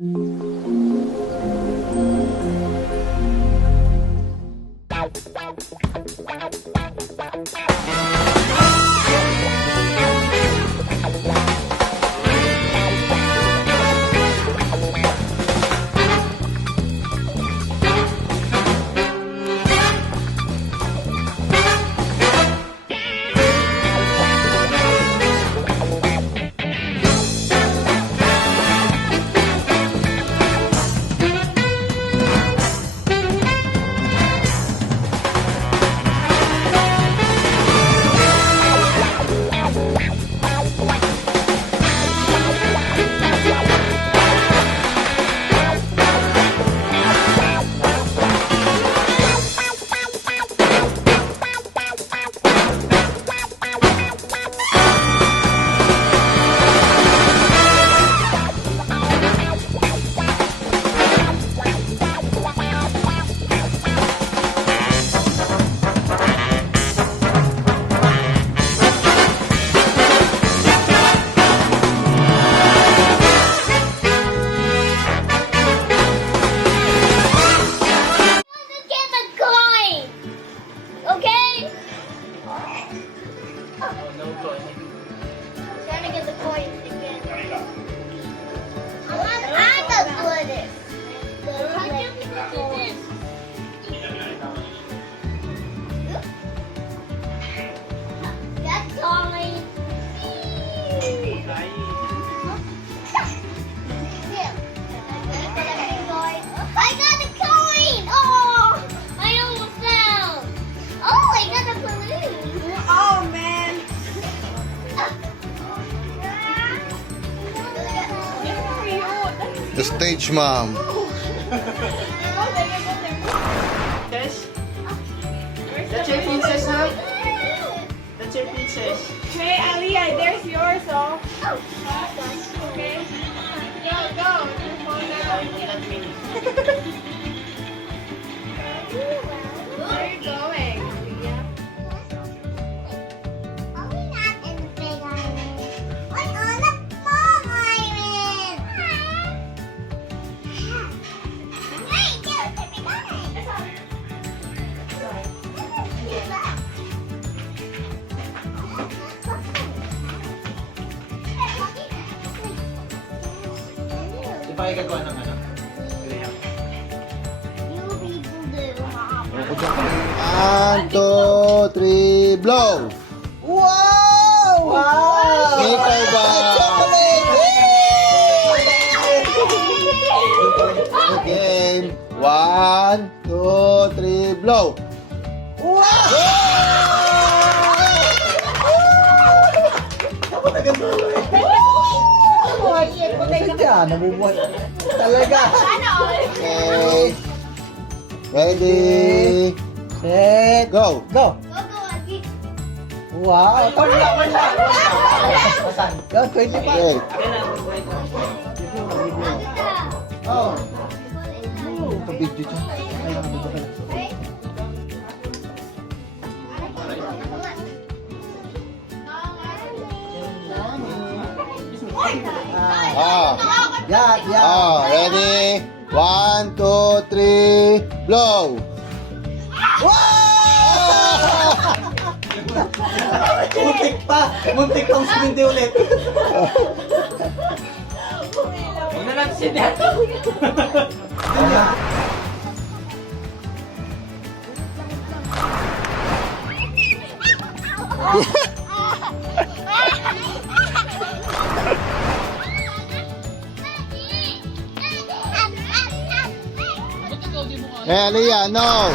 The stage mom. That's your princess, huh? That's your princess. Hey, Aliyah, there's yours, oh. Okay. Go. Where are you going, Aliyah? Are we not in the big island? We're on the small island. Hey, there's the big island. Di pa kayo gagawa ng ano? You people do, Mom. 1, 2, 3, blow! Wow! Wow! Sniper ba? Game. 1, 2, 3, blow! Dapat agad mo. Sadya, nabubuhat. Talaga. Okay. Ready? Set. Go! Go. Go, Aliyah. Wow. Wala. Saan? Go, 25. Okay. Oh. Kapidyo dyan. Yeah. Ready? 1, 2, 3, blow! Muntik pang sumindi ulit. Huwag na natin siya dito. Hey, Aliyah, no!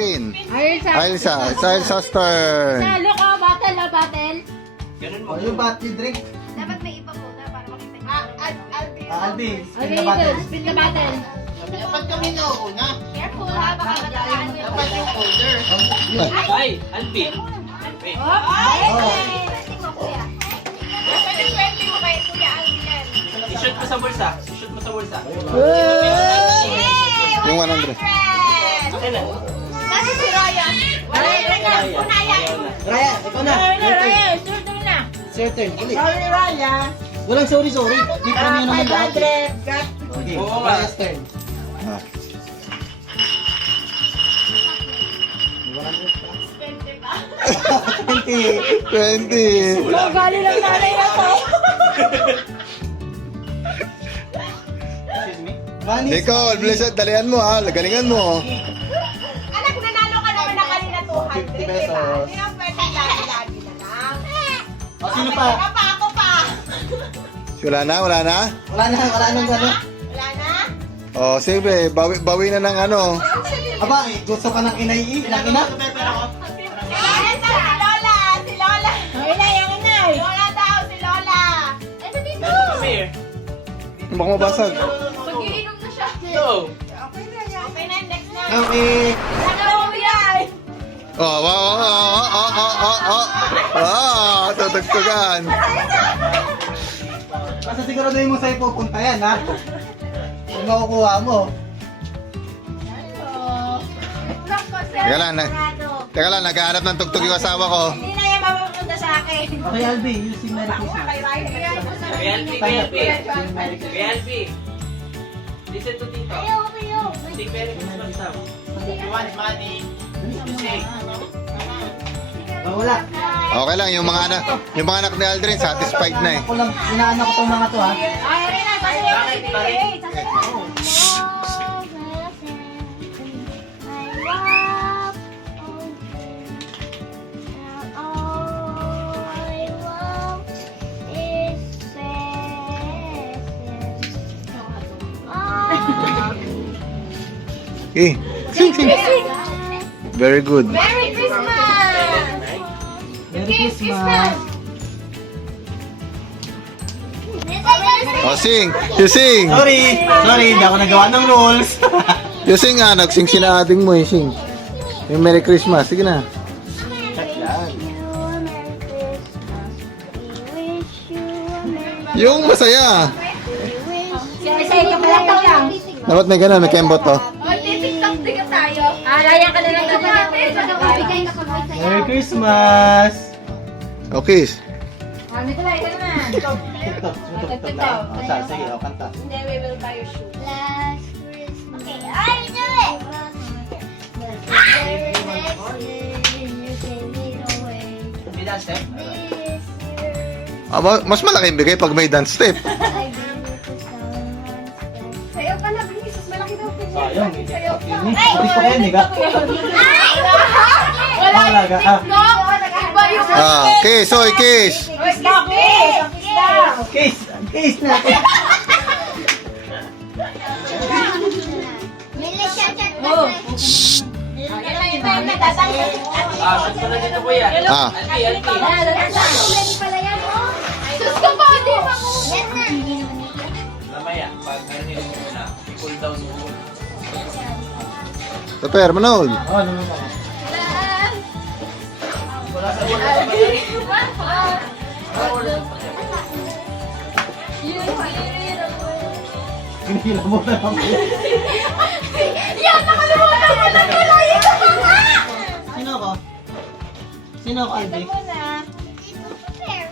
spin. Ayun Elsa. It's Elsa's turn. Look, oh, battle, oh, battle. Ganun mo. Oh, yung battery drink. Dapat may iba muna para makita niyo. Albi, spin Okay, the button. spin the battle. Dapat kami nauuna. Careful ha, baka matalaan mo yung Dapat yung folder. Ay, Albi. Wait. I-shoot mo sa bulsa. I-shoot mo sa bulsa. Yung 100. Okay na. Nasa si Ryan. Wala yung lang. Punayan. Raya, ikaw na. Ryan, sure na na. It's your turn. Ulit. Sorry, Ryan. Walang sorry. May premium naman lahat. 500. Got Okay, Oo nga. Raya's turn. Ah. May 20. Ugali lang nanay na to. Excuse me. Vanis. Nicole, blessed, dalian mo ha. Galingan mo. Anak, nanalo ka naman na kanina 200, 50 diba? pesos. Hindi na pwede lagi-lagi na lang. O, sino pa? Ako pa. Wala na, wala na? Wala na ano. Wala na? Oh, sige, bawi na ng ano. Aba, gusto ka ng inay. Ilang ina? Ayan si Lola! Si Lola! Ang inay, ang inay! Lola daw, si Lola! Ito dito! Come here. Baka mabasag. Mag-iinom na siya. Go. Okay na, next na. Okay. Ano yan? Oh, wow. Tutugtugan. Basta siguraduhin mo sa'yo pupunta yan, ha? Kung makukuha mo. Teka lang, naghahanap ng tugtog yung asawa ko. Hindi na yan mapupunta sa akin. Okay, Albi, you sing Merry Christmas. Kay Ryan. Kay Albi, kay Albi. Kay Albi. Listen to Tito. Sing Merry Christmas song. You want money? You sing. Wala. Okay lang, yung mga anak ni Aldrin, satisfied na eh. Ako lang, inaanak ko tong mga to, ha? Ay, rin na. Bakit? Bakit? Okay. Sing. Very good. Merry Christmas! Merry Christmas. Oh, sing. You sing. Sorry, hindi ako nagawa ng rules. You sing nga, nagsing sinading mo eh, sing. Yung Merry Christmas, sige na. Yung masaya. Sige, kapalataw lang. Dapat may ganun, may kembot to. Mag-tiktok din ka tayo. Layan ka na lang natin. Merry Christmas. Okay. Dito lang, ito naman. Tutok lang. O, sige, o, kanta. Hindi, we will buy your shoe. Last Christmas. Okay, I do it. Be that step. Mas malaking bigay pag may dance step. Sayo ka na, bilis. Malaki daw. Sayang, hindi ko yan, higa. Mahalaga, Iba yung... Kiss, oy, kiss. Stop it! Stop! Case natin. Shoot mo na dito po yan. Ah. Albi, Albi. Sus ka pa, di ba? Mamaya, pag narinig mo na, cool down mo. Super, Manold. Ano mo? Wala sa wala. Hinihila mo na lang. Yan, nakalimutan mo na nilay ka pa nga! Sino ako? Sino ako, Albi? Muna.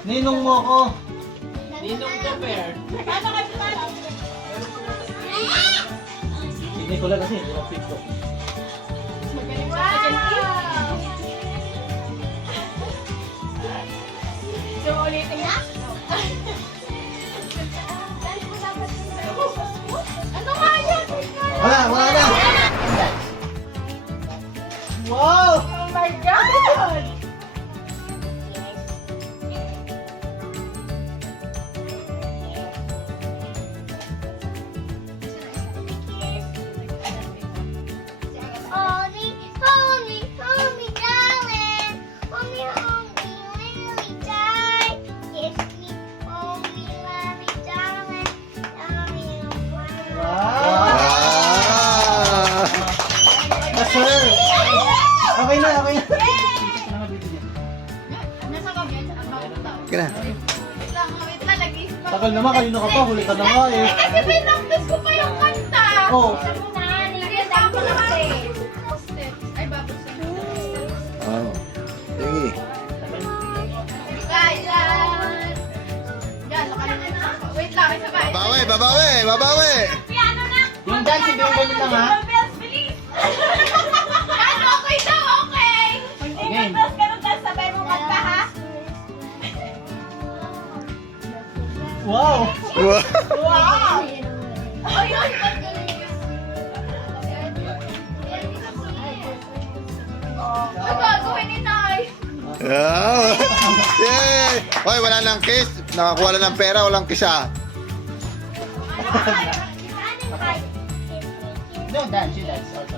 Ninong mo ako. Ninong to pair. Paano ka paano? Hindi ko lang kasi, hindi ko TikTok. Wow! So, ulitin na? Ano nga yan? Wala na. Wow! Oh my God! na. Wait lang, nag-isip ako. Tagal naman, kanina ka pa, huli ka na nga eh. Kasi pinaktis ko pa yung kanta. Oo. Nag-isip ako kasi. Ay, babuksan. Oo. Sige. Kailan? Yan, nakalimutan ako. Wait lang, isa pa. Babawi, babawi, babawi. Piano na. Yung dance, hindi yung ganun lang ha. Bells, bilis. Ano, okay daw, okay. Game. Bells, ganun ka, sabay mo kanta, ha? Wow! Wow. Wow! Ayun! Ay, gagawin ni Nay. Yeah. Yay! Hoy, wala nang kiss. Nakakuha lang ng pera, walang kiss ah. No, dance, you dance also.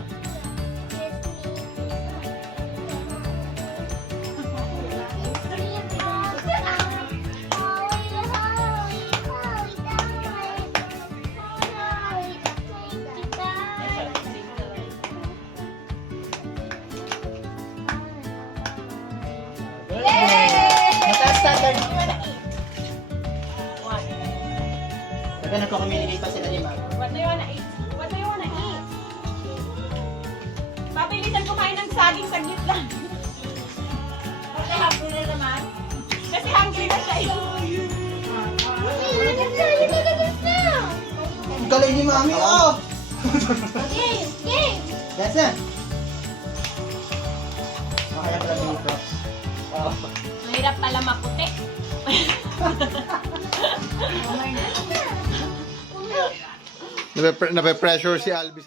Mataas standard. Baga nagko-communicate pa sila ni Ma'am. What do you wanna eat? What do you wanna eat? Pabilisan kumain ng saging saglit lang. Kasi hungry na naman. Kasi hungry na siya. Ang galing ni Mami, oh! Game! Game! That's it. Makaya pala dito. Oh. Mahirap pala maputi. Nape-pressure si Alvis.